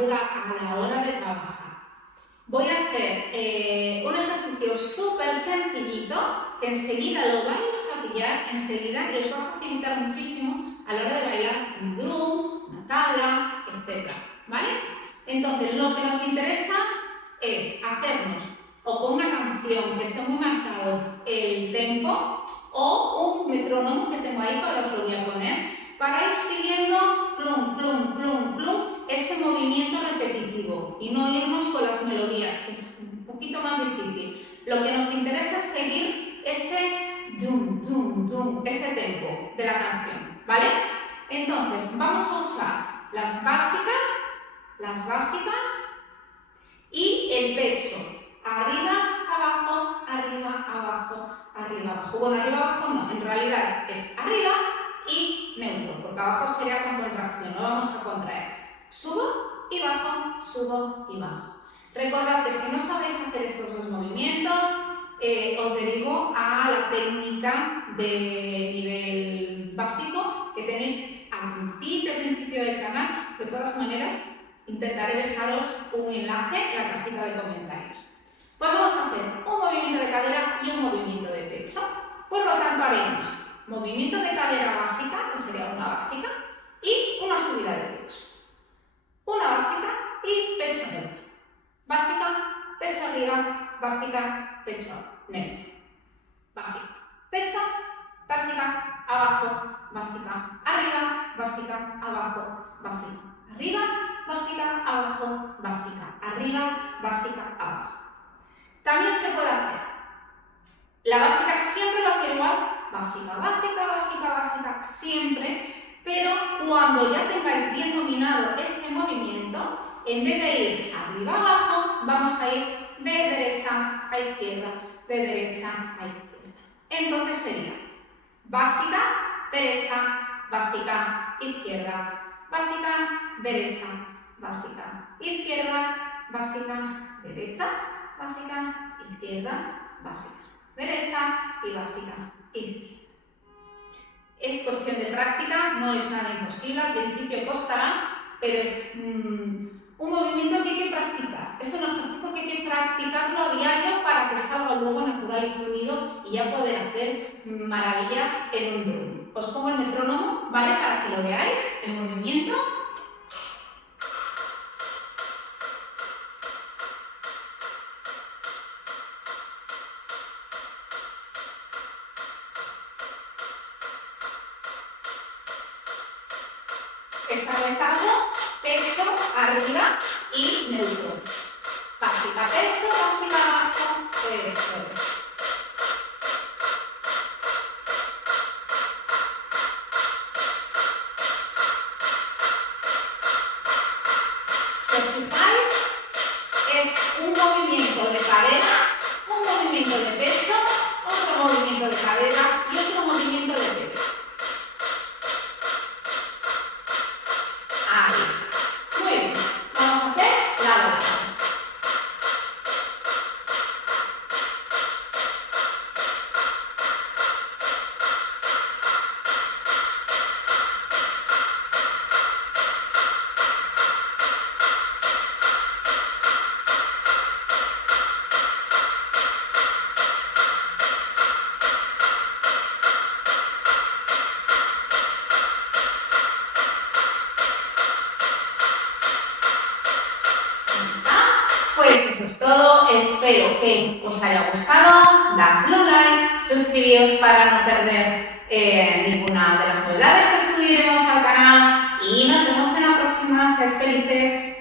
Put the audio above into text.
musculatura a la hora de trabajar. Voy a hacer un ejercicio súper sencillito que enseguida lo vais a pillar, enseguida, y os va a facilitar muchísimo a la hora de bailar un drum, una tabla, etc. ¿Vale? Entonces, lo que nos interesa es hacernos o con una canción que esté muy marcado el tempo o un metrónomo que tengo ahí, que ahora os lo voy a poner, para ir siguiendo plum, plum, plum, plum, ese movimiento repetitivo y no irnos con las melodías, que es un poquito más difícil. Lo que nos interesa es seguir ese dum, dum, dum, ese tempo de la canción, ¿vale? Entonces, vamos a usar las básicas y el pecho. Arriba, abajo, arriba, abajo, arriba, abajo. Bueno, arriba, abajo no, en realidad es arriba y neutro, porque abajo sería con contracción, no vamos a contraer. Subo y bajo, subo y bajo. Recordad que si no sabéis hacer estos dos movimientos, os derivo a la técnica de nivel básico que tenéis al principio del canal. De todas maneras, intentaré dejaros un enlace en la cajita de comentarios. Pues vamos a hacer un movimiento de cadera y un movimiento de pecho. Por lo tanto, haremos movimiento de cadera básica, que sería una básica, y una subida de pecho. Una básica y pecho neutro. Básica, pecho arriba, básica, pecho neutro. Básica, pecho, básica, abajo, básica, arriba, básica, abajo, básica, arriba, básica, abajo, básica, arriba, básica, abajo. También se puede hacer. La básica siempre va a ser igual, básica, básica, básica, básica, siempre, pero cuando ya tengáis bien dominado este movimiento, en vez de ir arriba abajo, vamos a ir de derecha a izquierda, de derecha a izquierda. Entonces sería básica, derecha, básica, izquierda, básica, derecha, básica, izquierda, básica, derecha, básica, izquierda, básica, derecha y básica, izquierda. Es cuestión de práctica, no es nada imposible, al principio costará, pero es un movimiento que hay que practicar. Es un ejercicio que hay que practicarlo a diario para que salga luego natural y fluido y ya poder hacer maravillas en un drum. Os pongo el metrónomo, ¿vale? Para que lo veáis, el movimiento. Establecemos pecho arriba y neutro. Básica pecho, básica abajo, eso es. Si os fijáis, es un movimiento de cadera, un movimiento de pecho, otro movimiento de cadera y otro movimiento de pecho. Ahí. Muy bien. Vamos a hacer lado a lado. Pues eso es todo, espero que os haya gustado, dadle un like, suscribíos para no perder ninguna de las novedades que subiremos al canal y nos vemos en la próxima, sed felices.